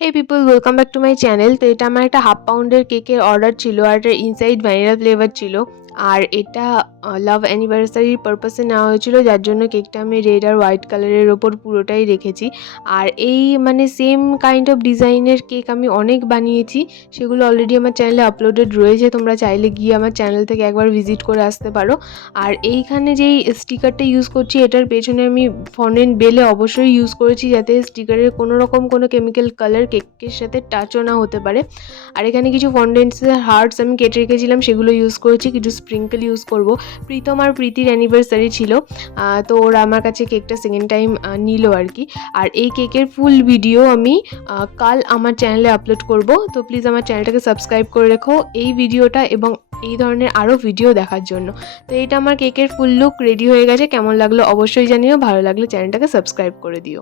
Hey people, welcome back to my channel. তো এটা আমার একটা হাফ পাউন্ডের কেকের অর্ডার ছিল, আর এটা ইনসাইড ভ্যানিলা ফ্লেভার ছিল। আর এটা লাভ অ্যানিভার্সারির পারপাসে নেওয়া হয়েছিল, যার জন্য কেকটা আমি রেড আর হোয়াইট কালারের ওপর পুরোটাই রেখেছি। আর এই সেম কাইন্ড অফ ডিজাইনের কেক আমি অনেক বানিয়েছি, সেগুলো অলরেডি আমার চ্যানেলে আপলোডেড রয়েছে। তোমরা চাইলে গিয়ে আমার চ্যানেল থেকে একবার ভিজিট করে আসতে পারো। আর এইখানে যেই স্টিকারটা ইউজ করছি, এটার পেছনে আমি ফন্ডেন্ট বেলে অবশ্যই ইউজ করেছি, যাতে স্টিকারের কোনো রকম কোনো কেমিক্যাল কালার কেকের সাথে টাচও না হতে পারে। আর এখানে কিছু ফন্ডেন্টসের হার্টস আমি কেটে রেখেছিলাম, সেগুলো ইউজ করেছি। কিছু স্প্রিঙ্কেল ইউজ করব। প্রীতম আর প্রীতির অ্যানিভার্সারি ছিল, তো ওরা আমার কাছে কেকটা সেকেন্ড টাইম নিল আর কি। আর এই কেকের ফুল ভিডিও আমি কাল আমার চ্যানেলে আপলোড করব, তো প্লিজ আমার চ্যানেলটাকে সাবস্ক্রাইব করে রেখো এই ভিডিওটা এবং এই ধরনের আরও ভিডিও দেখার জন্য। তো এটা আমার কেকের ফুল লুক রেডি হয়ে গেছে। কেমন লাগলো অবশ্যই জানিও, ভালো লাগলে চ্যানেলটাকে সাবস্ক্রাইব করে দিও।